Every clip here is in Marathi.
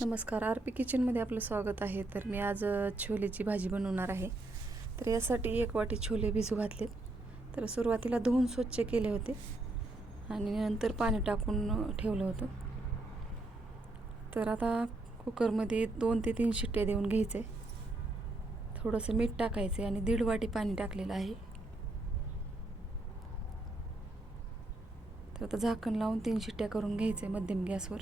नमस्कार आर पी किचनमध्ये आपलं स्वागत आहे. तर मी आज छोलेची भाजी बनवणार आहे. तर यासाठी एक वाटी छोले भिजू घातलेत. तर सुरुवातीला धुवून स्वच्छ केले होते. आणि नंतर पाणी टाकून ठेवलं होतं. तर आता कुकरमध्ये दोन ते तीन शिट्ट्या देऊन घ्यायचे. थोडंसं मीठ टाकायचे आणि दीड वाटी पाणी टाकलेलं आहे. तर आता झाकण लावून तीन शिट्ट्या करून घ्यायचे मध्यम गॅसवर.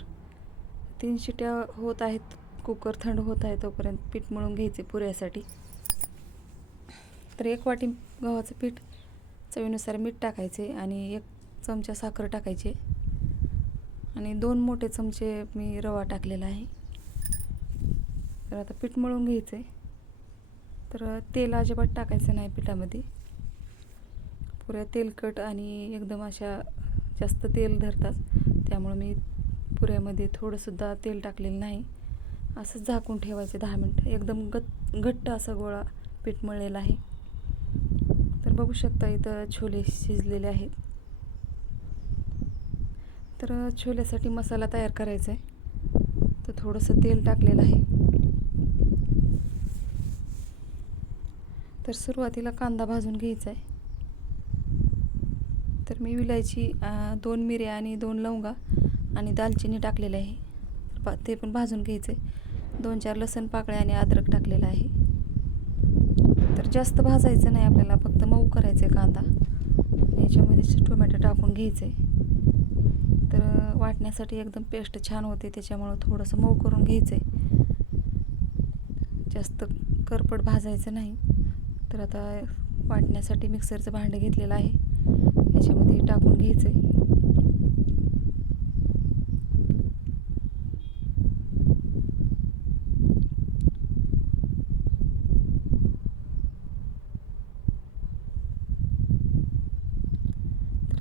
तीन शिट्या होत आहेत. कुकर थंड होत आहे तोपर्यंत पीठ मळून घ्यायचे पुऱ्यासाठी. तर एक वाटी गव्हाचं पीठ चवीनुसार मीठ टाकायचे आणि एक चमचा साखर टाकायचे. आणि दोन मोठे चमचे मी रवा टाकलेला आहे. तर आता पीठ मळून घ्यायचं आहे तर तेल अजिबात टाकायचं नाही पिठामध्ये. पुऱ्या तेलकट आणि एकदम अशा जास्त तेल धरतात. त्यामुळं मी पुऱ्यामध्ये थोडंसुद्धा तेल टाकलेलं नाही. असंच झाकून ठेवायचं दहा मिनटं. एकदम गट घट्ट असा गोळा पीठ मळलेला आहे. तर बघू शकता इथं छोले शिजलेले आहेत. तर छोल्यासाठी मसाला तयार करायचा आहे. तर थोडंसं तेल टाकलेलं आहे. तर सुरुवातीला कांदा भाजून घ्यायचा आहे. तर मी विलायची दोन मिऱ्या आणि दोन लवंगा आणि दालचिनी टाकलेली आहे. तर पा ते पण भाजून घ्यायचे. दोन चार लसण पाकळ्या आणि अद्रक टाकलेलं आहे. तर जास्त भाजायचं नाही आपल्याला फक्त मऊ करायचं आहे कांदा. आणि याच्यामध्ये टोमॅटो टाकून घ्यायचे. तर वाटण्यासाठी एकदम पेस्ट छान होते त्याच्यामुळं थोडंसं मऊ करून घ्यायचं आहे जास्त करपट भाजायचं नाही. तर आता वाटण्यासाठी मिक्सरचं भांडं घेतलेलं आहे. याच्यामध्ये टाकून घ्यायचं आहे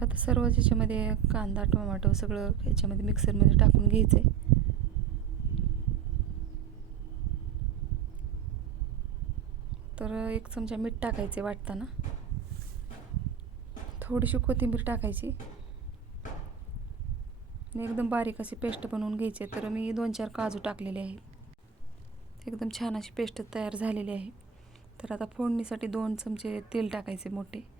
आता सर्व याच्यामध्ये कांदा टोमॅटो सगळं याच्यामध्ये मिक्सरमध्ये टाकून घ्यायचं आहे तर एक चमचा मीठ टाकायचे वाटताना. थोडीशी कोथिंबीर टाकायची. आणि एकदम बारीक अशी पेस्ट बनवून घ्यायची. तर मी दोन चार काजू टाकलेले आहेत. एकदम छान अशी पेस्ट तयार झालेली आहे. तर आता फोडणीसाठी दोन चमचे तेल टाकायचे मोठे.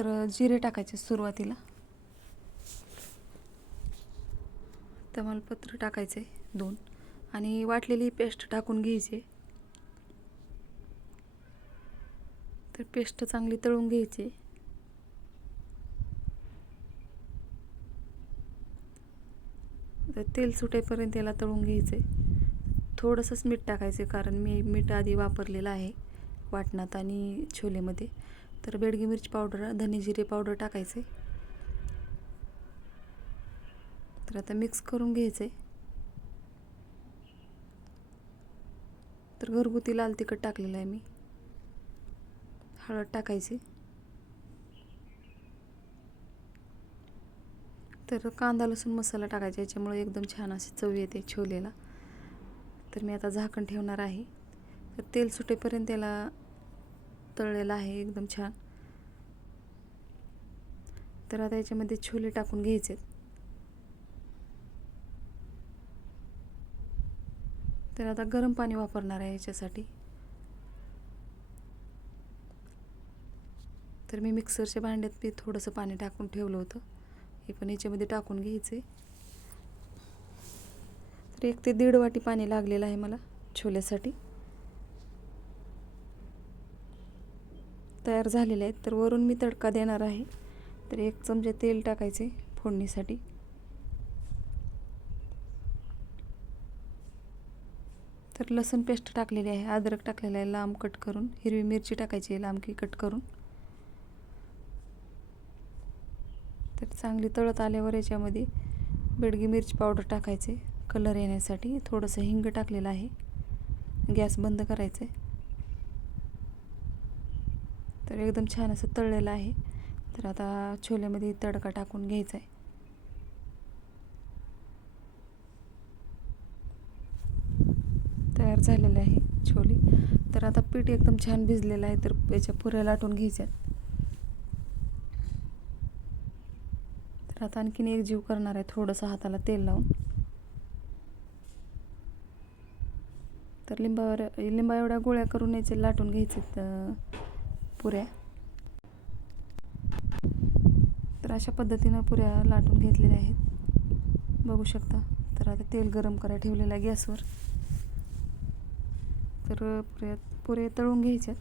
तर जिरे टाकायचे सुरुवातीला. तमालपत्र टाकायचे दोन आणि वाटलेली पेस्ट टाकून घ्यायची. तर पेस्ट चांगली तळून घ्यायची. तर तेल सुटेपर्यंत त्याला तळून घ्यायचे. थोडंसंच मीठ टाकायचे कारण मी मीठ आधी वापरलेलं आहे वाटणात आणि छोलेमध्ये. तर बेडगी मिरची पावडर धने जिरे पावडर टाकायचे. तर आता मिक्स करून घ्यायचे. तर घरगुती लाल तिखट टाकलेलं आहे मी. हळद टाकायची. तर कांदा लसूण मसाला टाकायचा याच्यामुळे एकदम छान अशी चव येते छोलेला. तर मी आता झाकण ठेवणार आहे. तर तेल सुटेपर्यंत त्याला तळलेलं आहे एकदम छान. तर आता याच्यामध्ये छोले टाकून घ्यायचे तर आता गरम पाणी वापरणार आहे याच्यासाठी. तर मी मिक्सरच्या भांड्यात मी थोडंसं पाणी टाकून ठेवलं होतं. हे पण याच्यामध्ये टाकून घ्यायचे. तर एक ते दीड वाटी पाणी लागलेलं आहे मला छोल्यासाठी. तयार झालेले आहेत तर वरून मी तडका देणार आहे. तर एक चमचे तेल टाकायचे फोडणीसाठी. तर लसूण पेस्ट टाकलेली आहे अद्रक टाकलेलं आहे लांब कट करून. हिरवी मिरची टाकायची आहे लांबकी कट करून. तर चांगली तळत आल्यावर याच्यामध्ये बेडगी मिरची पावडर टाकायचे. कलर येण्यासाठी थोडंसं हिंग टाकलेलं आहे. गॅस बंद करायचं आहे तर एकदम छान असं तळलेलं आहे. तर आता छोल्यामध्ये तडका टाकून घ्यायचा आहे तयार झालेले आहे छोले. तर आता पीठ एकदम छान भिजलेलं आहे तर याच्या पुऱ्या लाटून घ्यायच्यात. तर आता आणखीन एक जीव करणार आहे थोडंसं हाताला तेल लावून. तर लिंबावर लिंबा एवढ्या गोळ्या करून याचे लाटून घ्यायचे पुऱ्या. तर अशा पद्धतीनं पुऱ्या लाटून घेतलेल्या आहेत. बघू शकता. तर आता तेल गरम करायला ठेवलेलं आहे गॅसवर. तर पुऱ्या पुरे तळून घ्यायच्यात.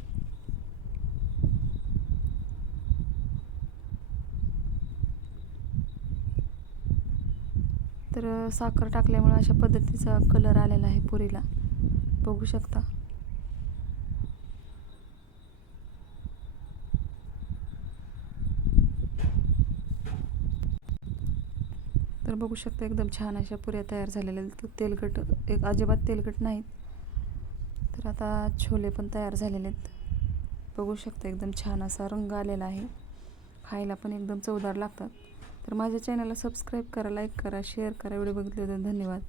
तर साखर टाकल्यामुळे अशा पद्धतीचा कलर आलेला आहे पुरीला. बघू शकता. तर बघू शकता एकदम छान अशा पुऱ्या तयार झालेल्या आहेत. तेलकट एक अजिबात तेलकट नाहीत. तर आता छोले पण तयार झालेले आहेत. बघू शकता एकदम छान असा रंग आलेला आहे. खायला पण एकदम चवदार लागतात. तर माझ्या चॅनलला सबस्क्राईब करा लाईक करा शेअर करा. व्हिडिओ बघितले तर धन्यवाद.